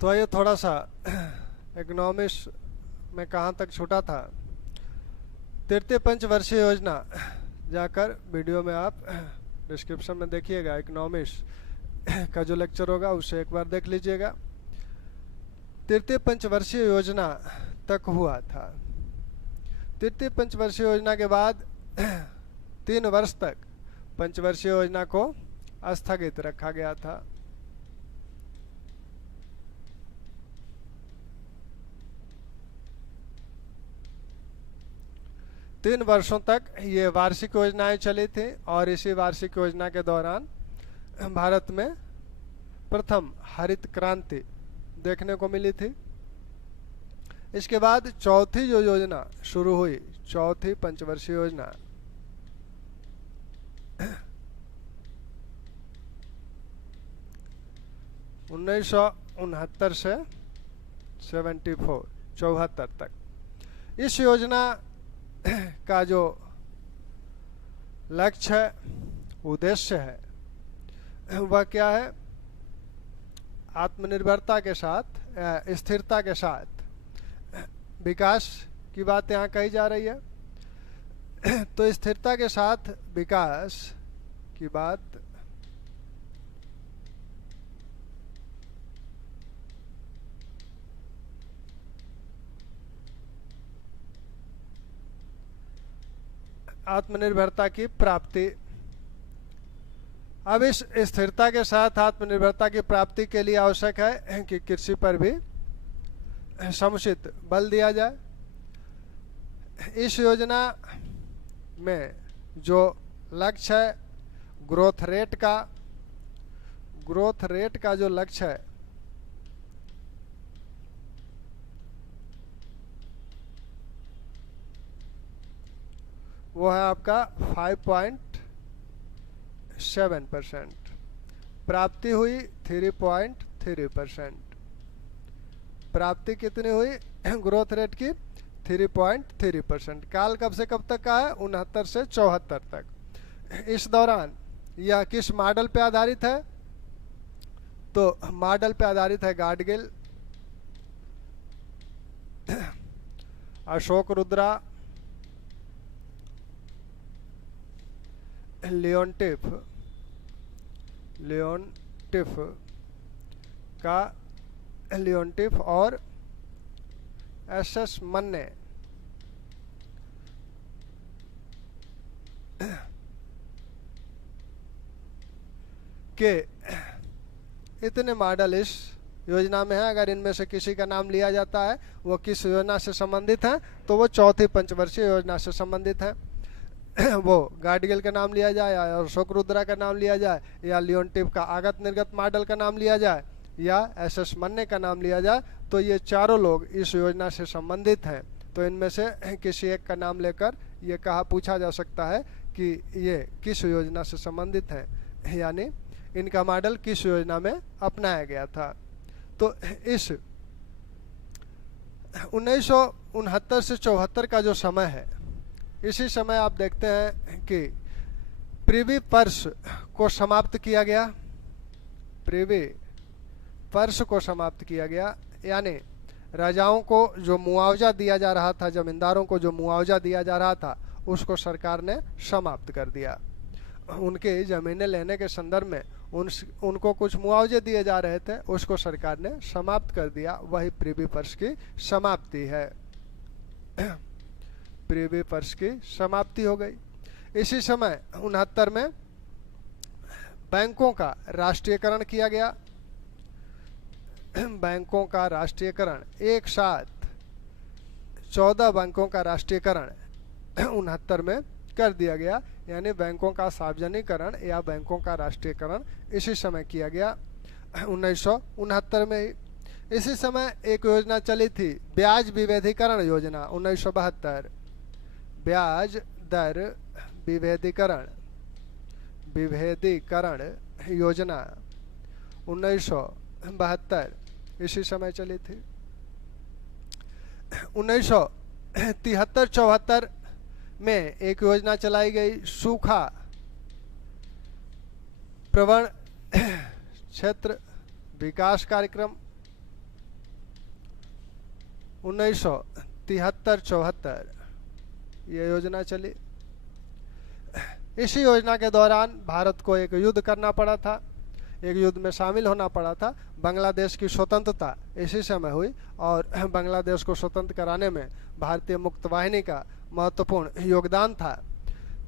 तो ये थोड़ा सा इकोनॉमिक्स में कहाँ तक छूटा था। तृतीय पंचवर्षीय योजना जाकर वीडियो में आप डिस्क्रिप्शन में देखिएगा, इकोनॉमिक्स का जो लेक्चर होगा उसे एक बार देख लीजिएगा। तृतीय पंचवर्षीय योजना तक हुआ था। तृतीय पंचवर्षीय योजना के बाद 3 वर्ष तक पंचवर्षीय योजना को स्थगित रखा गया था। तीन वर्षों तक ये वार्षिक योजनाएं चली थी और इसी वार्षिक योजना के दौरान भारत में प्रथम हरित क्रांति देखने को मिली थी। इसके बाद चौथी जो योजना शुरू हुई, चौथी पंचवर्षीय योजना, (1969) से 74 तक। इस योजना का जो लक्ष्य है, उद्देश्य है, वह क्या है? आत्मनिर्भरता के साथ, स्थिरता के साथ विकास की बात यहाँ कही जा रही है। तो स्थिरता के साथ विकास की बात आत्मनिर्भरता की प्राप्ति। अब इस स्थिरता के साथ आत्मनिर्भरता की प्राप्ति के लिए आवश्यक है कि कृषि पर भी समुचित बल दिया जाए। इस योजना में जो लक्ष्य है ग्रोथ रेट का जो लक्ष्य है वो है आपका 5.7%। प्राप्ति हुई 3.3%। प्राप्ति कितनी हुई ग्रोथ रेट की? 3.3%। काल कब से कब तक का है? 69 से 74 तक। इस दौरान यह किस मॉडल पे आधारित है? तो मॉडल पे आधारित है गाडगिल, अशोक रुद्रा, लियोनटिफ और एस मन्ने के इतने मॉडल इस योजना में है। अगर इनमें से किसी का नाम लिया जाता है वो किस योजना से संबंधित है, तो वो चौथी पंचवर्षीय योजना से संबंधित है। वो गाडगिल का नाम लिया जाए, या अशोक रुद्रा का नाम लिया जाए, या लियोनटिफ का आगत निर्गत मॉडल का नाम लिया जाए, या एस मन्ने का नाम लिया जाए, तो ये चारों लोग इस योजना से संबंधित हैं। तो इनमें से किसी एक का नाम लेकर ये पूछा जा सकता है कि ये किस योजना से संबंधित है, यानी इनका मॉडल किस योजना में अपनाया गया था। तो इस 1969 से 74 का जो समय है, इसी समय आप देखते हैं कि प्रिवी पर्स को समाप्त किया गया। प्रिवी पर्स को समाप्त किया गया, यानी राजाओं को जो मुआवजा दिया जा रहा था, जमींदारों को जो मुआवजा दिया जा रहा था, उसको सरकार ने समाप्त कर दिया। उनके ज़मीनें लेने के संदर्भ में उनको कुछ मुआवजे दिए जा रहे थे, उसको सरकार ने समाप्त कर दिया। वही प्रिवी पर्स की समाप्ति है। प्रिवी पर्स की समाप्ति हो गई। इसी समय 69 में बैंकों का राष्ट्रीयकरण किया गया। बैंकों का राष्ट्रीयकरण, एक साथ 14 बैंकों का राष्ट्रीयकरण 69 में कर दिया गया, यानी बैंकों का सार्वजनिकरण या बैंकों का राष्ट्रीयकरण इसी समय किया गया 1969 में ही। इसी समय एक योजना चली थी, ब्याज विभेदीकरण योजना 1972। ब्याज दर विभेदीकरण योजना 1972 इसी समय चली थी। 1973-74 में एक योजना चलाई गई, सूखा प्रवण क्षेत्र विकास कार्यक्रम 1973-74 ये योजना चली। इसी योजना के दौरान भारत को एक युद्ध करना पड़ा था, एक युद्ध में शामिल होना पड़ा था। बांग्लादेश की स्वतंत्रता इसी समय हुई और बांग्लादेश को स्वतंत्र कराने में भारतीय मुक्त वाहिनी का महत्वपूर्ण योगदान था।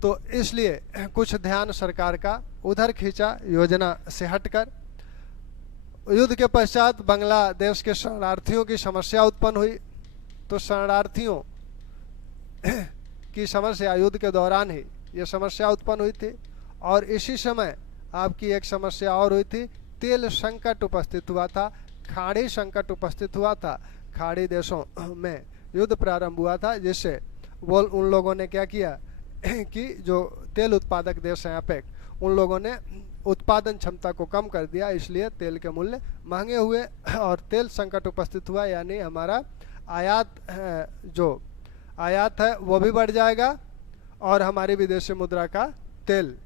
तो इसलिए कुछ ध्यान सरकार का उधर खींचा योजना से हटकर। युद्ध के पश्चात बांग्लादेश के शरणार्थियों की समस्या उत्पन्न हुई। तो शरणार्थियों की समस्या युद्ध के दौरान ही ये समस्या उत्पन्न हुई थी। और इसी समय आपकी एक समस्या और हुई थी, तेल संकट उपस्थित हुआ था, खाड़ी संकट उपस्थित हुआ था। खाड़ी देशों में युद्ध प्रारंभ हुआ था, जिससे वो उन लोगों ने क्या किया कि जो तेल उत्पादक देश हैं अपेक, उन लोगों ने उत्पादन क्षमता को कम कर दिया, इसलिए तेल के मूल्य महंगे हुए और तेल संकट उपस्थित हुआ। यानी हमारा आयात जो आयात है वो भी बढ़ जाएगा और हमारी विदेशी मुद्रा का तेल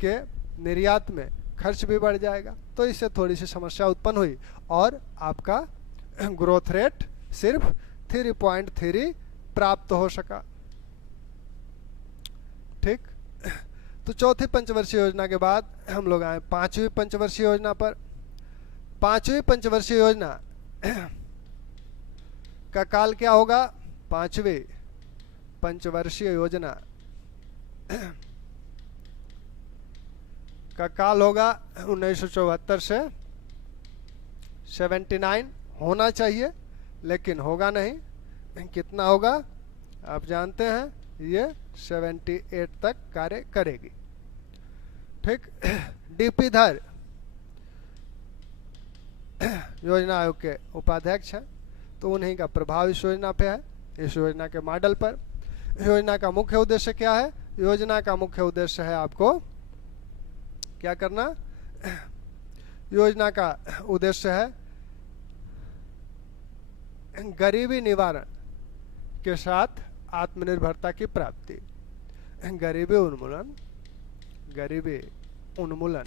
के निर्यात में खर्च भी बढ़ जाएगा। तो इससे थोड़ी सी समस्या उत्पन्न हुई और आपका ग्रोथ रेट सिर्फ 3.3 प्राप्त हो सका। ठीक। तो चौथी पंचवर्षीय योजना के बाद हम लोग आए पांचवी पंचवर्षीय योजना पर। पांचवी पंचवर्षीय योजना का काल क्या होगा? पांचवी पंचवर्षीय योजना का काल होगा 1974 से 79 होना चाहिए, लेकिन होगा नहीं। कितना होगा आप जानते हैं, ये 78 तक कार्य करेगी। ठीक। डीपी धर योजना आयोग के उपाध्यक्ष हैं, तो उन्हीं का प्रभाव इस योजना पे है, इस योजना के मॉडल पर। योजना का मुख्य उद्देश्य क्या है? योजना का मुख्य उद्देश्य है आपको क्या करना? योजना का उद्देश्य है गरीबी निवारण के साथ आत्मनिर्भरता की प्राप्ति। गरीबी उन्मूलन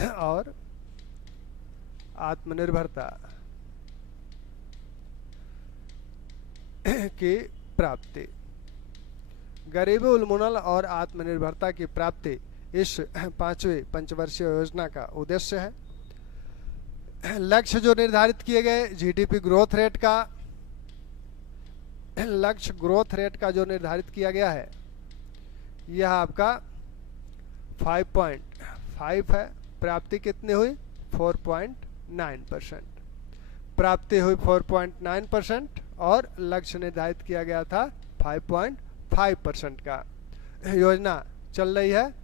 और आत्मनिर्भरता की प्राप्ति। गरीबी उन्मूलन और आत्मनिर्भरता की प्राप्ति इस पांचवी पंचवर्षीय योजना का उद्देश्य है। लक्ष्य जो निर्धारित किए गए, जीडीपी ग्रोथ रेट का लक्ष्य, ग्रोथ रेट का जो निर्धारित किया गया है, यह आपका 5.5 है। प्राप्ति कितनी हुई? 4.9%। प्राप्ति हुई 4.9% और लक्ष्य निर्धारित किया गया था 5.5% का। योजना चल रही है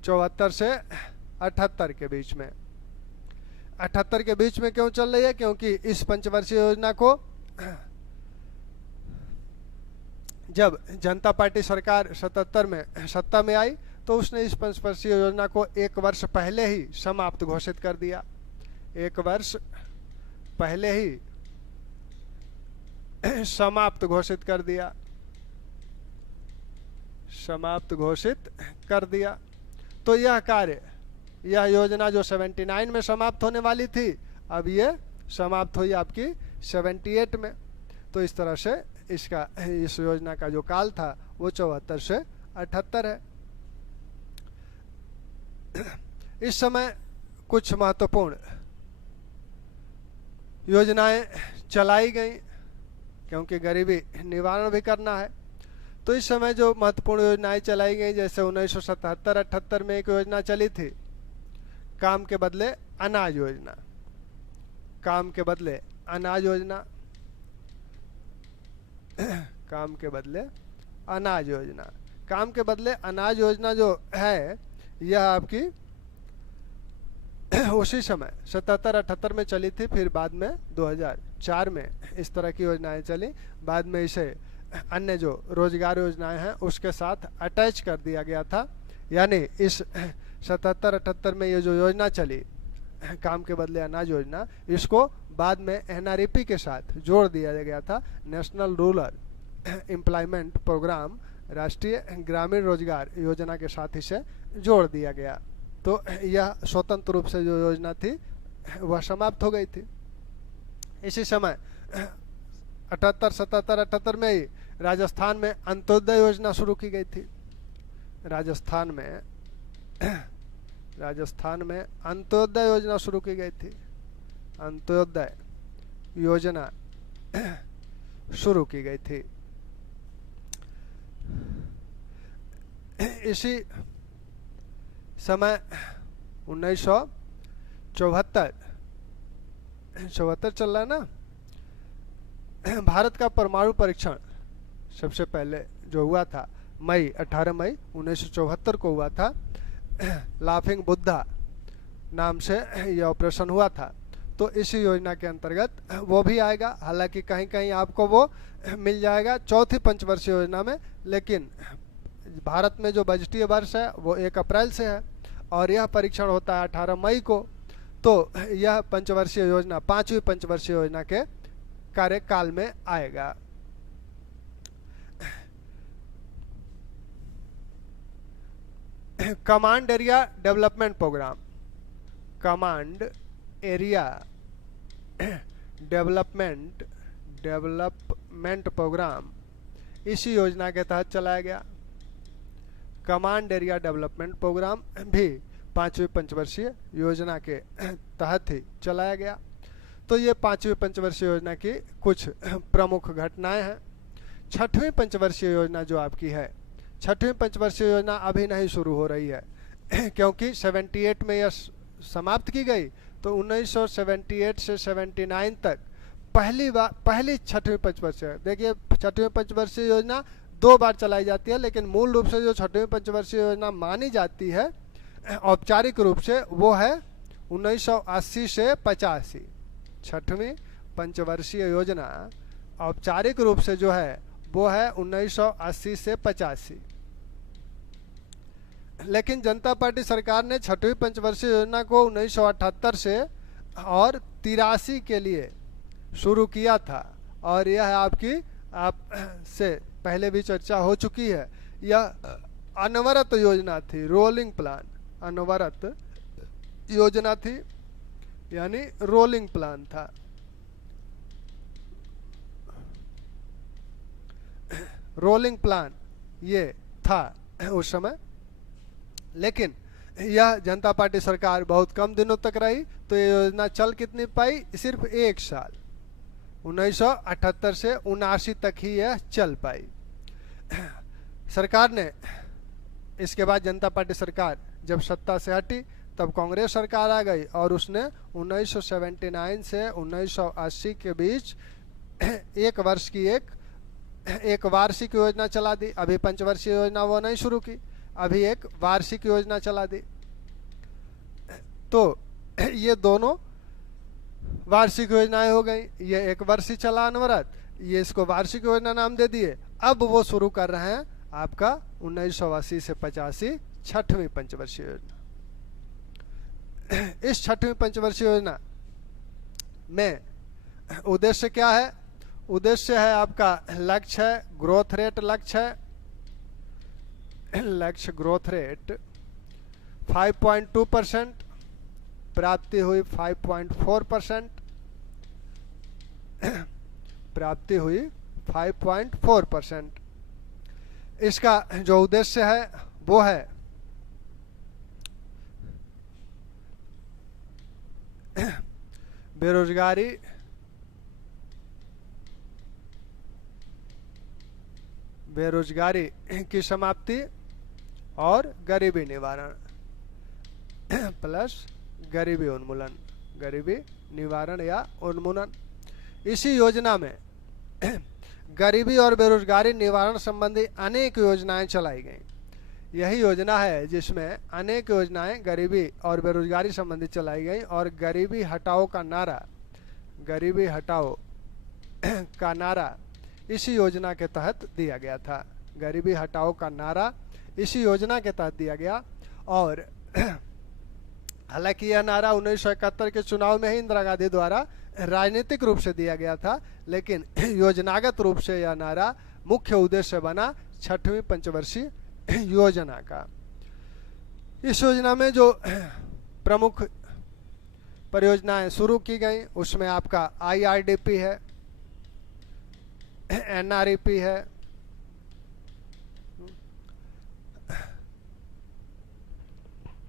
74 से 78 के बीच में। 78 के बीच में क्यों चल रही है? क्योंकि इस पंचवर्षीय योजना को जब जनता पार्टी सरकार 77 में सत्ता में आई, तो उसने इस पंचवर्षीय योजना को 1 वर्ष पहले ही समाप्त घोषित कर दिया। 1 वर्ष पहले ही समाप्त घोषित कर दिया, समाप्त घोषित कर दिया। तो यह कार्य, यह योजना जो 79 में समाप्त होने वाली थी, अब ये समाप्त हुई आपकी 78 में। तो इस तरह से इसका, इस योजना का जो काल था वो 74 से 78 है। इस समय कुछ महत्वपूर्ण योजनाएं चलाई गई, क्योंकि गरीबी निवारण भी करना है। तो इस समय जो महत्वपूर्ण योजनाएं चलाई गई, जैसे 1977-78 में एक योजना चली थी, काम के बदले अनाज योजना। काम के बदले अनाज योजना, काम के बदले अनाज योजना। काम के बदले अनाज योजना जो है, यह आपकी उसी समय 77-78 में चली थी। फिर बाद में 2004 में इस तरह की योजनाएं चली। बाद में इसे अन्य जो रोजगार योजनाएं हैं उसके साथ अटैच कर दिया गया था। यानी इस 77-78 में ये जो योजना चली, काम के बदले अनाज योजना, इसको बाद में एनआरईपी के साथ जोड़ दिया गया था। नेशनल रूरल एम्प्लॉयमेंट प्रोग्राम, राष्ट्रीय ग्रामीण रोजगार योजना के साथ इसे जोड़ दिया गया। तो यह स्वतंत्र रूप से जो योजना थी वह समाप्त हो गई थी। इसी समय 78, 77, 78 में ही राजस्थान में अंत्योदय योजना शुरू की गई थी। राजस्थान में अंत्योदय योजना शुरू की गई थी। अंत्योदय योजना शुरू की गई थी। इसी समय 1974 चल रहा है ना, भारत का परमाणु परीक्षण सबसे पहले जो हुआ था 18 मई 1974 को हुआ था। लाफिंग बुद्धा नाम से यह ऑपरेशन हुआ था। तो इसी योजना के अंतर्गत वो भी आएगा। हालांकि कहीं कहीं आपको वो मिल जाएगा चौथी पंचवर्षीय योजना में, लेकिन भारत में जो बजटीय वर्ष है वो 1 अप्रैल से है और यह परीक्षण होता है 18 मई को। तो यह पंचवर्षीय योजना 5वीं पंचवर्षीय योजना के कार्यकाल में आएगा। Command area development programme, command area development programme इसी योजना के तहत चलाया गया। कमांड एरिया डेवलपमेंट प्रोग्राम भी 5वीं पंचवर्षीय योजना के तहत ही चलाया गया। तो ये 5वीं पंचवर्षीय योजना की कुछ प्रमुख घटनाएं हैं। 6वीं पंचवर्षीय योजना जो आपकी है, 6वीं पंचवर्षीय योजना अभी नहीं शुरू हो रही है क्योंकि 78 में यह समाप्त की गई। तो 1978 से 79 तक पहली 6वीं पंचवर्षीय, देखिए 6वीं पंचवर्षीय योजना 2 बार चलाई जाती है, लेकिन मूल रूप से जो 6वीं पंचवर्षीय योजना मानी जाती है औपचारिक रूप से वो है 1980 से 85। 6वीं पंचवर्षीय योजना औपचारिक रूप से जो है वो है 1980 से 85। लेकिन जनता पार्टी सरकार ने 6वीं पंचवर्षीय योजना को 1978 से और 83 के लिए शुरू किया था। और यह आपकी आप से पहले भी चर्चा हो चुकी है। यह अनवरत योजना थी, रोलिंग प्लान, अनवरत योजना थी, यानी रोलिंग प्लान था। रोलिंग प्लान ये था उस समय, लेकिन यह जनता पार्टी सरकार बहुत कम दिनों तक रही। तो ये योजना चल कितनी पाई? सिर्फ 1 साल, 1978 से 79 तक ही यह चल पाई। सरकार ने इसके बाद जनता पार्टी सरकार जब सत्ता से हटी तब कांग्रेस सरकार आ गई और उसने 1979 से 1980 के बीच 1 वर्ष की एक वार्षिक योजना चला दी। अभी पंचवर्षीय योजना वो नहीं शुरू की, अभी एक वार्षिक योजना चला दी। तो ये दोनों वार्षिक योजनाएं हो गई। ये 1 वर्ष ही चला अनवरत, ये इसको वार्षिक योजना नाम दे दिए। अब वो शुरू कर रहे हैं आपका 1980 से 85 6वीं पंचवर्षीय योजना। इस 6वीं पंचवर्षीय योजना में उद्देश्य क्या है? उद्देश्य है आपका लक्ष्य है ग्रोथ रेट, लक्ष्य ग्रोथ रेट 5.2%, प्राप्ति हुई 5.4%, प्राप्ति हुई 5.4%। इसका जो उद्देश्य है वो है बेरोजगारी की समाप्ति और गरीबी निवारण प्लस गरीबी उन्मूलन, गरीबी निवारण या उन्मूलन। इसी योजना में गरीबी और बेरोजगारी निवारण संबंधी अनेक योजनाएं चलाई गई। यही योजना है जिसमें अनेक योजनाएं गरीबी और बेरोजगारी संबंधी चलाई गई और गरीबी हटाओ का नारा इसी योजना के तहत दिया गया था। गरीबी हटाओ का नारा इसी योजना के तहत दिया गया। और हालांकि यह नारा 1971 के चुनाव में ही इंदिरा गांधी द्वारा राजनीतिक रूप से दिया गया था, लेकिन योजनागत रूप से यह नारा मुख्य उद्देश्य बना 6वीं पंचवर्षीय योजना का। इस योजना में जो प्रमुख परियोजनाएं शुरू की गई उसमें आपका IRDP है, NREP है,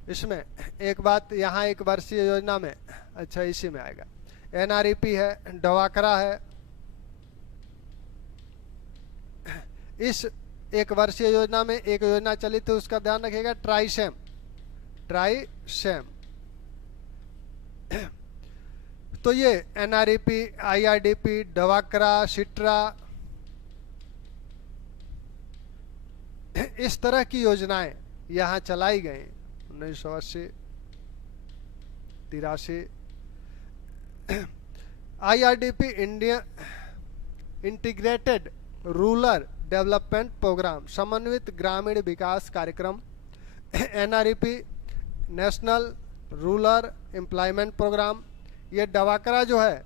इसमें एक बात यहाँ एक वर्षीय योजना में, अच्छा इसी में आएगा, NREP है, डवाकरा है। इस एक वर्षीय योजना में एक योजना चली थी, उसका ध्यान रखिएगा, ट्राइसेम। ट्राइसेम तो ये NREP, IRDP, डवाकरा, सिट्रा, इस तरह की योजनाएं यहाँ चलाई गई 1980 83। IRDP India integrated rural development programme, समन्वित ग्रामीण विकास कार्यक्रम। NREP national rural employment programme. ये डवाकरा जो है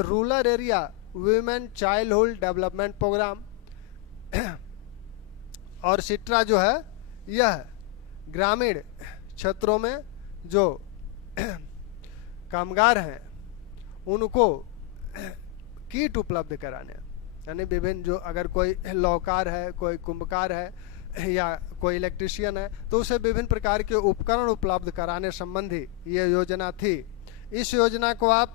rural area women childhood development programme. और सिट्रा जो है यह ग्रामीण क्षेत्रों में जो कामगार हैं उनको किट उपलब्ध कराने, यानी विभिन्न जो अगर कोई लौहकार है, कोई कुंभकार है या कोई इलेक्ट्रीशियन है तो उसे विभिन्न प्रकार के उपकरण उपलब्ध कराने संबंधी ये योजना थी। इस योजना को आप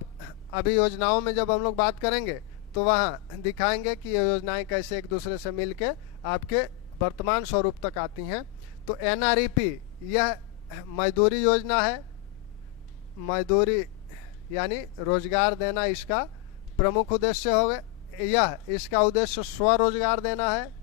अभी योजनाओं में जब हम लोग बात करेंगे तो वहाँ दिखाएंगे कि ये योजनाएं कैसे एक दूसरे से मिलके आपके वर्तमान स्वरूप तक आती हैं। तो NREP यह मजदूरी योजना है, मजदूरी यानी रोजगार देना इसका प्रमुख उद्देश्य हो गया। यह इसका उद्देश्य स्वरोजगार देना है।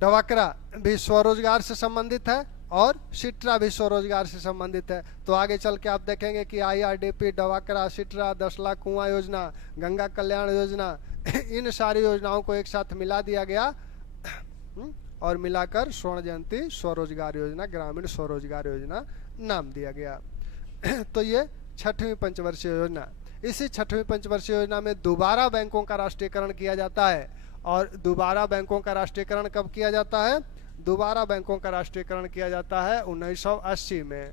डवाकरा भी स्वरोजगार से संबंधित है और सिट्रा भी स्वरोजगार से संबंधित है। तो आगे चल के आप देखेंगे कि IRDP, डवाकरा, सिट्रा, 10 लाख कुआं योजना, गंगा कल्याण योजना, इन सारी योजनाओं को एक साथ मिला दिया गया और मिलाकर स्वर्ण जयंती स्वरोजगार योजना, ग्रामीण स्वरोजगार योजना नाम दिया गया। तो ये 6वीं पंचवर्षीय योजना। इसी 6वीं पंचवर्षीय योजना में दोबारा बैंकों का राष्ट्रीयकरण किया जाता है। और दोबारा बैंकों का राष्ट्रीयकरण कब किया जाता है? दोबारा बैंकों का राष्ट्रीयकरण किया जाता है 1980 में।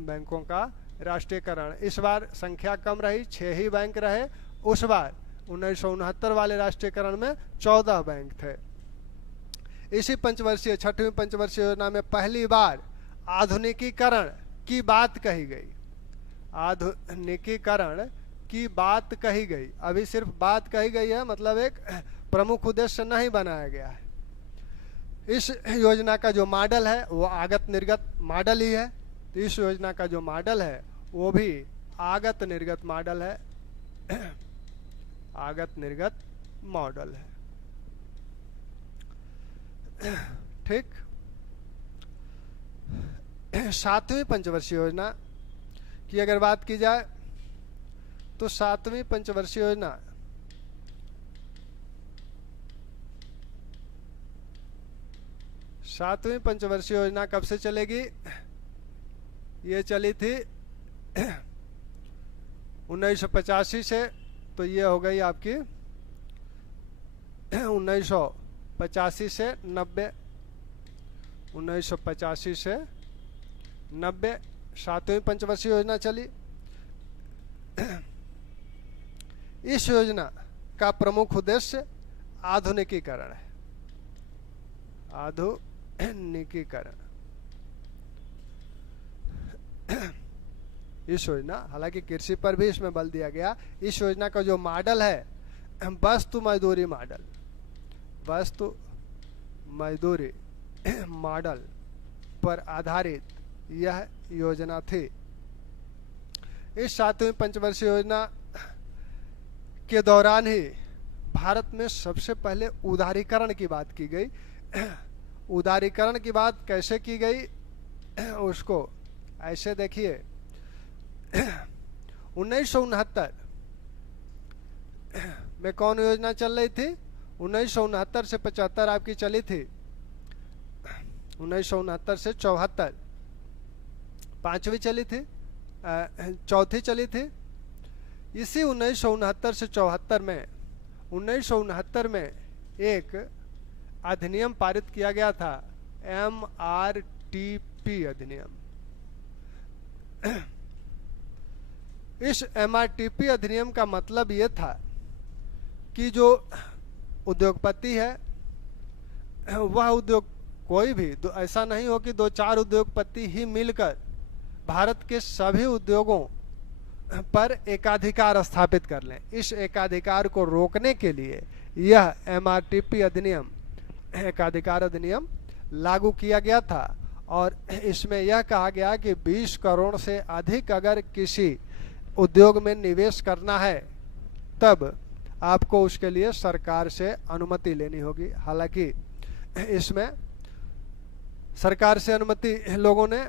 बैंकों का राष्ट्रीयकरण इस बार संख्या कम रही, 6 ही बैंक रहे। उस बार 1969 वाले राष्ट्रीयकरण में 14 बैंक थे। इसी पंचवर्षीय 6वीं पंचवर्षीय योजना में पहली बार आधुनिकीकरण की बात कही गई। आधुनिकीकरण की बात कही गई। अभी सिर्फ बात कही गई है, मतलब एक प्रमुख उद्देश्य नहीं बनाया गया है। इस योजना का जो मॉडल है वो आगत निर्गत मॉडल ही है। तो इस योजना का जो मॉडल है वो भी आगत निर्गत मॉडल है। आगत निर्गत मॉडल है। ठीक। 7वीं पंचवर्षीय योजना की अगर बात की जाए तो 7वीं पंचवर्षीय योजना कब से चलेगी? ये चली थी 1985 से। तो ये हो गई आपकी 1985 से 90। 1985 से 90 7वीं पंचवर्षीय योजना चली। इस योजना का प्रमुख उद्देश्य आधुनिकीकरण है। आधुनिकीकरण। इस योजना, हालांकि कृषि पर भी इसमें बल दिया गया। इस योजना का जो मॉडल है वस्तु मजदूरी मॉडल, वस्तु मजदूरी मॉडल पर आधारित यह योजना थी। इस 7वीं पंचवर्षीय योजना के दौरान ही भारत में सबसे पहले उदारीकरण की बात की गई। उदारीकरण की बात कैसे की गई उसको ऐसे देखिए। 1969 में कौन योजना चल रही थी? 1969 से 75 आपकी चली थी। 1969 से 74 5वीं चली थी, 4थी चली थी। इसी 1969 से 74 में 1969 में एक अधिनियम पारित किया गया था, MRTP अधिनियम। इस MRTP अधिनियम का मतलब ये था कि जो उद्योगपति है वह उद्योग कोई भी ऐसा नहीं हो कि 2-4 उद्योगपति ही मिलकर भारत के सभी उद्योगों पर एकाधिकार स्थापित कर लें। इस एकाधिकार को रोकने के लिए यह MRTP अधिनियम, एकाधिकार अधिनियम लागू किया गया था और इसमें यह कहा गया कि 20 करोड़ से अधिक अगर किसी उद्योग में निवेश करना है तब आपको उसके लिए सरकार से अनुमति लेनी होगी। हालांकि इसमें सरकार से अनुमति लोगों ने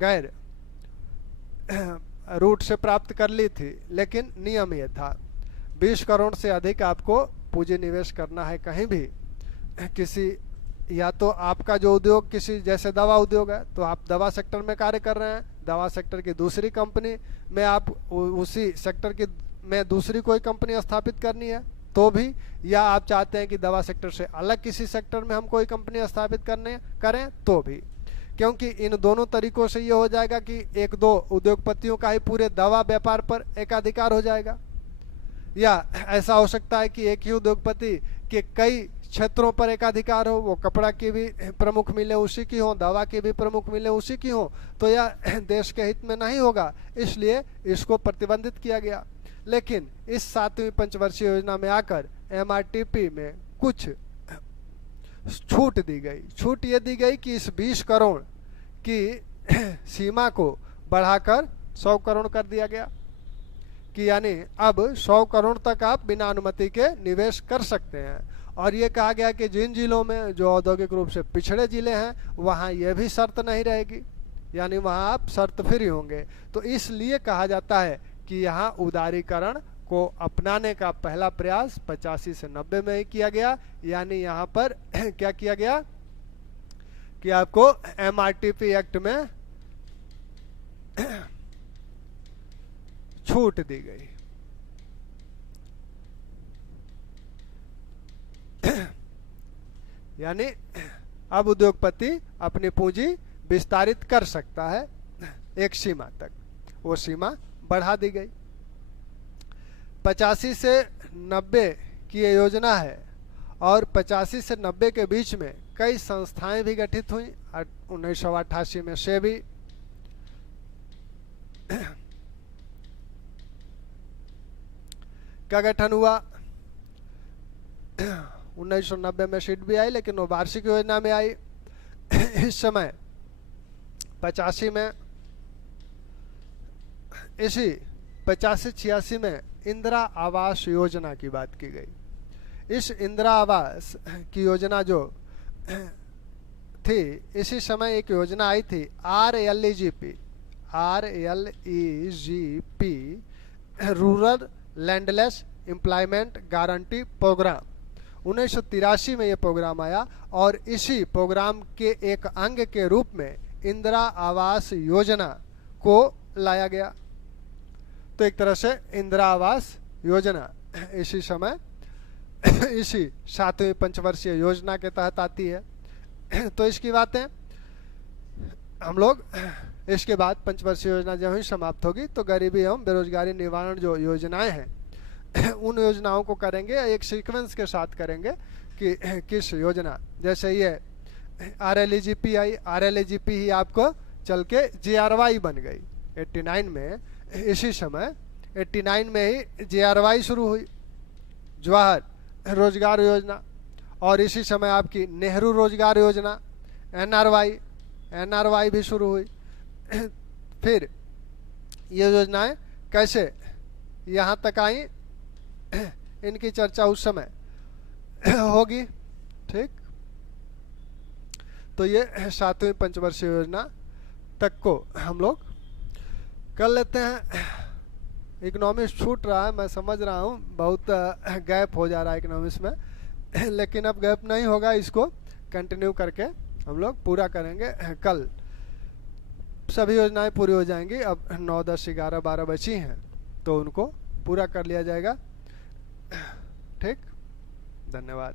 गैर रूट से प्राप्त कर ली थी, लेकिन नियम ये था 20 करोड़ से अधिक आपको पूंजी निवेश करना है कहीं भी, किसी या तो आपका जो उद्योग किसी जैसे दवा उद्योग है तो आप दवा सेक्टर में कार्य कर रहे हैं, दवा सेक्टर की दूसरी कंपनी में आप उसी सेक्टर की में दूसरी कोई कंपनी स्थापित करनी है तो भी, या आप चाहते हैं कि दवा सेक्टर से अलग किसी सेक्टर में हम कोई कंपनी स्थापित करें तो भी, क्योंकि इन दोनों तरीकों से ये हो जाएगा कि 1-2 उद्योगपतियों का ही पूरे दवा व्यापार पर एकाधिकार हो जाएगा, या ऐसा हो सकता है कि एक ही उद्योगपति के कई क्षेत्रों पर एकाधिकार हो, वो कपड़ा की भी प्रमुख मिले उसी की हो, दवा की भी प्रमुख मिले उसी की हो, तो यह देश के हित में नहीं होगा, इसलिए इसको प्रतिबंधित किया गया। लेकिन इस 7वीं पंचवर्षीय योजना में आकर MRTP में कुछ छूट दी गई। छूट ये दी गई कि इस 20 करोड़ की सीमा को बढ़ाकर 100 करोड़ कर दिया गया, कि यानी अब 100 करोड़ तक आप बिना अनुमति के निवेश कर सकते हैं। और ये कहा गया कि जिन जिलों में जो औद्योगिक रूप से पिछड़े जिले हैं वहाँ ये भी शर्त नहीं रहेगी, यानी वहाँ आप शर्त फ्री होंगे। तो इसलिए कहा जाता है कि यहाँ उदारीकरण को अपनाने का पहला प्रयास 85 से 90 में ही किया गया, यानी यहाँ पर क्या किया गया कि आपको MRTP एक्ट में छूट दी गई। यानी अब उद्योगपति अपनी पूंजी विस्तारित कर सकता है एक सीमा तक, वो सीमा बढ़ा दी गई। 85 से 90 की ये योजना है और 85 से 90 के बीच में कई संस्थाएं भी गठित हुई। 1988 में सेबी, का गठन हुआ। 1990 में सीट भी आई, लेकिन वो वार्षिक योजना में आई। इस समय 85 में, इसी 85-86 में इंदिरा आवास योजना की बात की गई। इस इंदिरा आवास की योजना जो थी, इसी समय एक योजना आई थी RLEGP, rural landless employment guarantee programme. 1983 में ये प्रोग्राम आया और इसी प्रोग्राम के एक अंग के रूप में इंदिरा आवास योजना को लाया गया। तो एक तरह से इंदिरा आवास योजना इसी समय इसी 7वीं पंचवर्षीय योजना के तहत आती है। तो इसकी बातें हम लोग, इसके बाद पंचवर्षीय योजना जब ही समाप्त होगी तो गरीबी एवं बेरोजगारी निवारण जो योजनाएं हैं उन योजनाओं को करेंगे, एक सीक्वेंस के साथ करेंगे कि किस योजना, जैसे ये RLEGP आई, RLEGP ही आपको चल के JRY बन गई 89 में। इसी समय 89 में ही JRY शुरू हुई, जवाहर रोजगार योजना, और इसी समय आपकी नेहरू रोजगार योजना NRY भी शुरू हुई। फिर ये योजनाएं कैसे यहाँ तक आई, इनकी चर्चा उस समय होगी। ठीक, तो ये 7वीं पंचवर्षीय योजना तक को हम लोग कर लेते हैं। इकोनॉमिक्स छूट रहा है, मैं समझ रहा हूँ, बहुत गैप हो जा रहा है इकोनॉमिक्स में, लेकिन अब गैप नहीं होगा, इसको कंटिन्यू करके हम लोग पूरा करेंगे। कल सभी योजनाएं पूरी हो जाएंगी। अब 9, 10, 11, 12 बची हैं तो उनको पूरा कर लिया जाएगा। ठीक, धन्यवाद।